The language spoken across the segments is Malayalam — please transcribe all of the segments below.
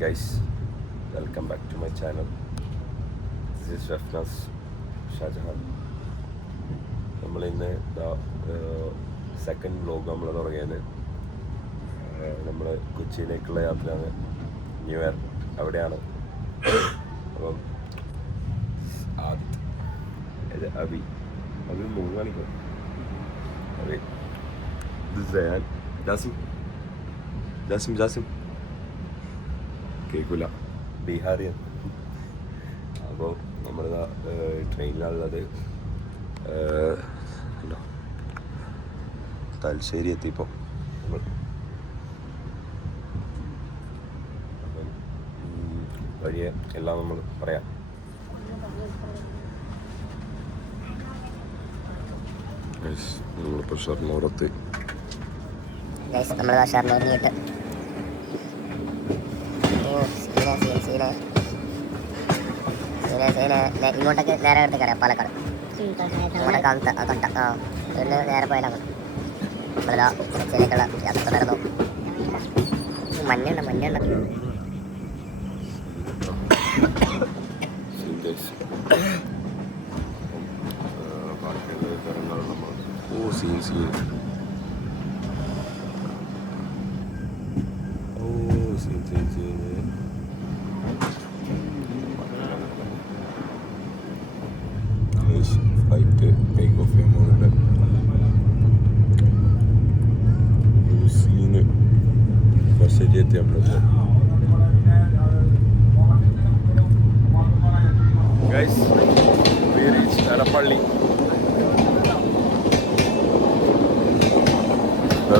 guys, welcome back to my channel. This is Rafnas Shahjahan. നമ്മൾ ഇന്ന് സെക്കൻഡ് വ്ലോഗ് നമ്മൾ തുടങ്ങിയത് നമ്മൾ കൊച്ചിയിലേക്കുള്ള യാത്രയാണ്. ന്യൂ ഇയർ അവിടെയാണ്. അപ്പം അബി മൂന്ന് കാണിക്കും. അബി ജയാൻ ജാസിം കേൾക്കില്ല, ബീഹാറിയാണ്. അപ്പോൾ നമ്മളിതാ ട്രെയിനിലുള്ളത് തലശ്ശേരി എത്തിയപ്പോൾ നമ്മൾ വഴിയെ എല്ലാം നമ്മൾ പറയാം. നമ്മളിപ്പോൾ ഷർണൂറെത്തി. ഇങ്ങോട്ടേക്ക് നേരെ എടുത്ത് കയറാം, പാലക്കാട്. നേരെ പോയാലാണ് നമ്മളിതാ കൊച്ചിയിലേക്കുള്ള യാത്ര തുടർന്നു. മഞ്ഞുണ്ട് ഫ്ലൈറ്റ് ടേക്ക് ഓഫ് ചെയ്യാൻ പോകുന്നുണ്ട്. സീന് ബസ്സേരി എത്തി നമ്മളിപ്പോൾ. Guys, we reached Edappally.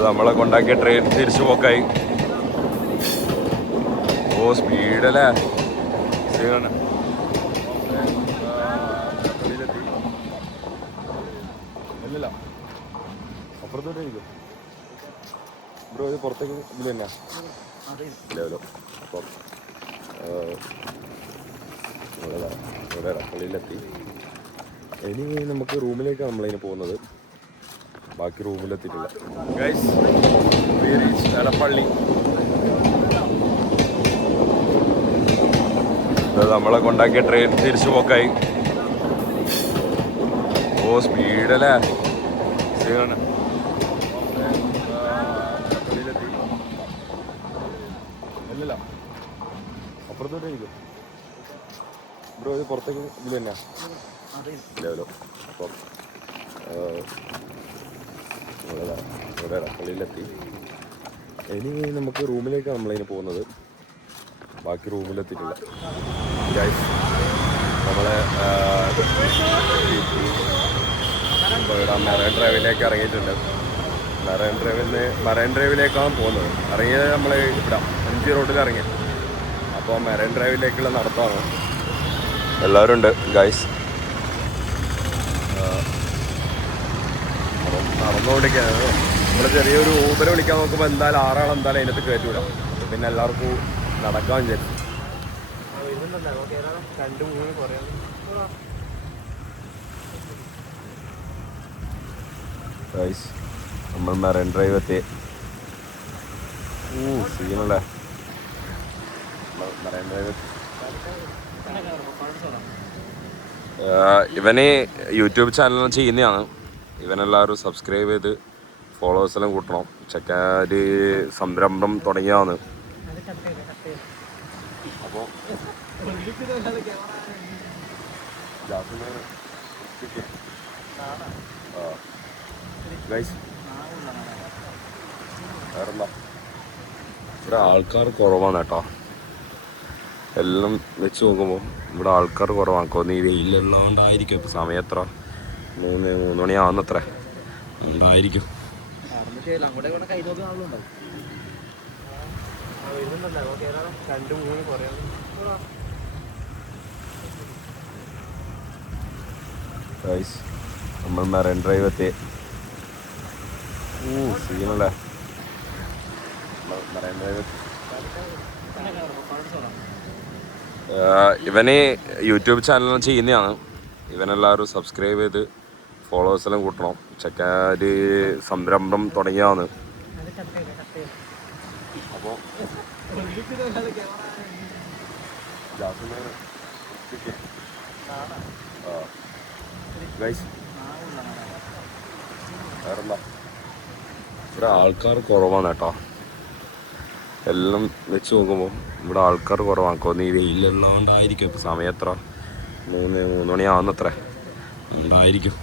നമ്മളെ കൊണ്ടാക്കിയ ട്രെയിൻ തിരിച്ചു പോക്കായി. ഓ സ്പീഡല്ലേ, സീനാണ്. ഇല്ല അപ്പുറത്തോട്ടായിരിക്കും ബ്രോ, ഇത് പുറത്തേക്ക് ഇതിൽ തന്നെയാ ഇല്ലല്ലോ. അപ്പം ഇവിടെ എടപ്പള്ളിയിലെത്തി. ഇനി നമുക്ക് റൂമിലേക്കാണ് നമ്മളതിന് പോകുന്നത്. ബാക്കി റൂമിലെത്തിയിട്ടില്ല. Guys, we reached Edappally. നമ്മളെ കൊണ്ടാക്കിയ ട്രെയിൻ തിരിച്ചു പോക്കായി. ഓ സ്പീഡല്ലേ, സീനാണ്. ഇല്ല അപ്പുറത്തോട്ടായിരിക്കും ബ്രോ, ഇത് പുറത്തേക്ക് ഇതിൽ തന്നെയാ ഇല്ലല്ലോ. അപ്പം ഇവിടെ എടപ്പള്ളിയിലെത്തി. ഇനി നമുക്ക് റൂമിലേക്കാണ് നമ്മളതിന് പോകുന്നത്. ബാക്കി റൂമിലെത്തിയിട്ടില്ല. ഗൈസ്, നമ്മളെ ഇവിടെ മെറൈൻ ഡ്രൈവിലേക്ക് ഇറങ്ങിയിട്ടുണ്ട്. മെറൈൻ ഡ്രൈവിലേക്കാണ് പോകുന്നത്. ഇറങ്ങിയത് നമ്മൾ ഇവിടെ MG റോഡിൽ ഇറങ്ങി. അപ്പോൾ മെറൈൻ ഡ്രൈവിലേക്കുള്ള നടത്തമാണ്. എല്ലാവരും ഉണ്ട് ഗൈസ്. അപ്പം നടന്നുകൊണ്ടിരിക്കുകയാണ്. നമ്മൾ ചെറിയൊരു ഊബർ വിളിക്കാൻ നോക്കുമ്പോൾ എന്തായാലും 6 ആൾ എന്തായാലും അതിനകത്ത് കയറ്റിവിടാം. പിന്നെ എല്ലാവർക്കും നടക്കാൻ വിചാരിച്ചു. ഗൈസ്, നമ്മൾ മെറൈൻ ഡ്രൈവ് എത്തി. സീനല്ലേ മെറൈൻ ഡ്രൈവ്. ഇവന് യൂട്യൂബ് ചാനൽ ചെയ്യുന്നതാണ്. ഇവനെല്ലാവരും സബ്സ്ക്രൈബ് ചെയ്ത് ഫോളോവേഴ്സെല്ലാം കൂട്ടണം. ചെക്കാര് സംരംഭം തുടങ്ങിയതാണ്. അപ്പോൾ ഗൈസ്, വേറെന്താ, ഇവിടെ ആൾക്കാർ കുറവാണ് കേട്ടോ. എല്ലാം വെച്ച് നോക്കുമ്പോൾ ഇവിടെ ആൾക്കാർ കുറവാണ്. കൊന്ന് ഈ വെയിലുള്ളതുകൊണ്ടായിരിക്കും. ഇപ്പം സമയം എത്ര, 3 മണിയാവുന്നത്ര ഉണ്ടായിരിക്കും. ഗൈസ്, നമ്മൾ മെറൈൻ ഡ്രൈവ് എത്തി. സീനല്ലേ മെറൈൻ ഡ്രൈവ്. ഇവന് യൂട്യൂബ് ചാനൽ ചെയ്യുന്നതാണ്. ഇവനെല്ലാവരും സബ്സ്ക്രൈബ് ചെയ്ത് ഫോളോവേഴ്സെല്ലാം കൂട്ടണം. ചെക്കാര് സംരംഭം തുടങ്ങിയതാണ്. അപ്പോൾ വേറെന്താ ഇവിടെ ആൾക്കാർ കുറവാണ് കേട്ടോ. എല്ലാം വെച്ച് നോക്കുമ്പോൾ ഇവിടെ ആൾക്കാർ കുറവാണ്. കൊന്ന് ഈ വെയിലുള്ളതുകൊണ്ടായിരിക്കും. ഇപ്പം സമയം എത്ര? 3 മണിയാവുന്നത്ര ഉണ്ടായിരിക്കും.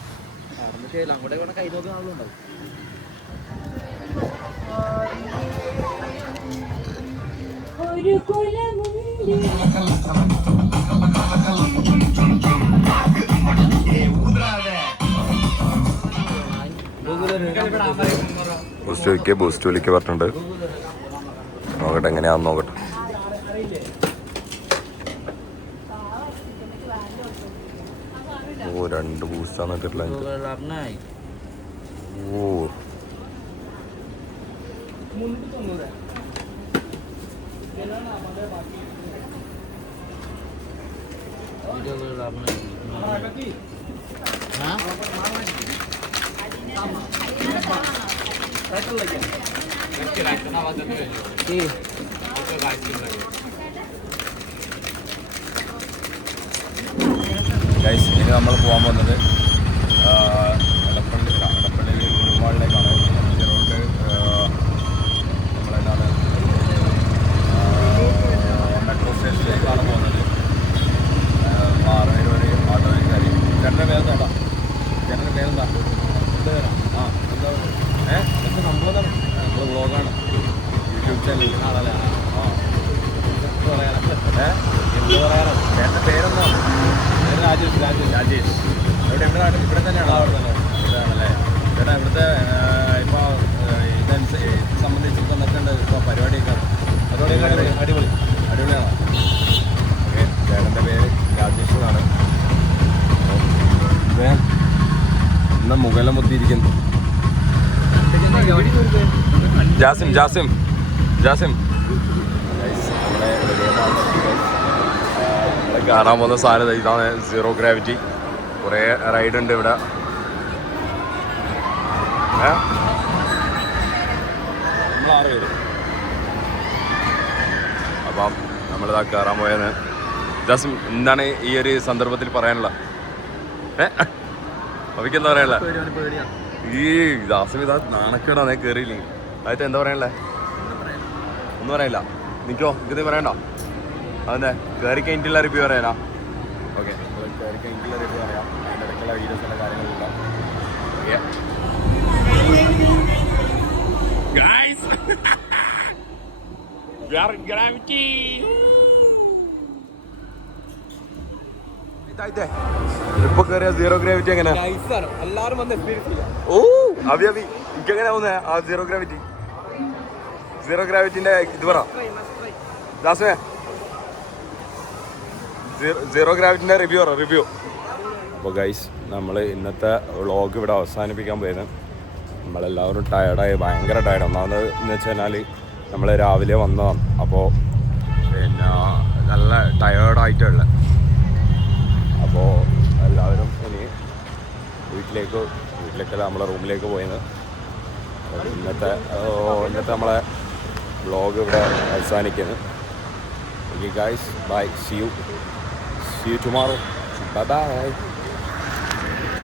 ബൂസ്റ്റ് വിളിക്ക് പറഞ്ഞിട്ടുണ്ട്. നോക്കട്ടെ എങ്ങനെയാണെന്ന് നോക്കട്ടെ. ഓ 2 ബൂസ്റ്റാന്ന് ഇട്ടിട്ടില്ല. ഓ ഗൈസ്, ഇനി നമ്മൾ പോകാൻ പോകുന്നത് എടപ്പള്ളിയിൽ ഒരുപാടിലേക്കാണ്. റോഡ് നമ്മളെന്താണ് മെട്രോ സ്റ്റേഷനിലേക്കാണ് പോകുന്നത്. 6 വരെ ഓട്ടോയിൽ കയറി. ചേട്ടൻ്റെ പേരെന്താ? ചേട്ടൻ്റെ പേരെന്താ? ആ എന്താ എന്താ സംഭവം? നമ്മൾ വ്ളോഗാണ്, യൂട്യൂബ് ചാനൽ ആണല്ലേ? ആ എന്ത് പറയാനാ? എന്ത് പറയാനാ? ചേട്ടൻ്റെ പേരെന്താ? രാജേഷ്. എവിടെ നാട്ടിൽ? ഇവിടെ തന്നെയാണോ? അവിടെ തന്നെ ഇതാണല്ലേ ചേട്ടാ. ഇവിടുത്തെ ഇപ്പോൾ സംബന്ധിച്ച് എന്തൊക്കെയുണ്ട് ഇപ്പോൾ പരിപാടിയൊക്കെ? അടിപൊളിയാണോ? ഓക്കെ, ചേട്ടൻ്റെ പേര് രാജേഷ് എന്നാണ്. ഇന്ന് മുഖലം മുത്തിയിരിക്കുന്നു. ജാസിം നമ്മളെ കാണാൻ പോകുന്ന സാധനം ഇതാണ്. Zero gravity. കുറേ റൈഡ് ഉണ്ട് ഇവിടെ. നമ്മൾ 6 പേര്. അപ്പം നമ്മളിതാ കയറാൻ പോയത്. ജാസിം, എന്താണ് ഈ ഒരു സന്ദർഭത്തിൽ പറയാനുള്ള? അവയ്ക്ക് എന്താ പറയാനുള്ള? ഈ ജാസിം ഇതാ നാണക്കേടാണ് കയറിയില്ലെങ്കിൽ. അതായത് എന്താ പറയാനുള്ളത്? ഒന്നും പറയില്ല. നിൽക്കോ, ഇത് പറയണ്ട. അതെ, കയറി കഴിഞ്ഞിട്ടുള്ള റിവ്യൂ പറയാനാ? ഓക്കെ, കയറി കഴിഞ്ഞിട്ടുള്ള റിവ്യൂ പറയാം. അതിൻ്റെ ഇടയ്ക്കുള്ള വീഡിയോസിൻ്റെ കാര്യങ്ങളുണ്ടാവും. ഇപ്പൊ കയറിയ സീറോ ഗ്രാവിറ്റി എങ്ങനെ? ഓ അഭി എനിക്കെങ്ങനെ തോന്നുന്നേ ആ സീറോ ഗ്രാവിറ്റിന്റെ ഇത് പറ ദാസേ. സീറോ ഗ്രാവിറ്റിന്റെ റിവ്യൂ. അപ്പോൾ ഗൈസ്, നമ്മൾ ഇന്നത്തെ വ്ളോഗ് ഇവിടെ അവസാനിപ്പിക്കാൻ പോയത്. നമ്മളെല്ലാവരും ടയർഡായി, ഭയങ്കര ടയർഡ്. ഒന്നാമത് എന്ന് വെച്ച് കഴിഞ്ഞാൽ നമ്മൾ രാവിലെ വന്നതാണ്. അപ്പോൾ പിന്നെ നല്ല ടയേർഡായിട്ടുള്ള. അപ്പോൾ എല്ലാവരും ഇനി വീട്ടിലേക്കല്ല നമ്മളെ റൂമിലേക്ക് പോയത്. ഇന്നത്തെ നമ്മളെ വ്ളോഗ് ഇവിടെ അവസാനിക്കുന്നു. Okay guys, bye. See you tomorrow. Bye bye.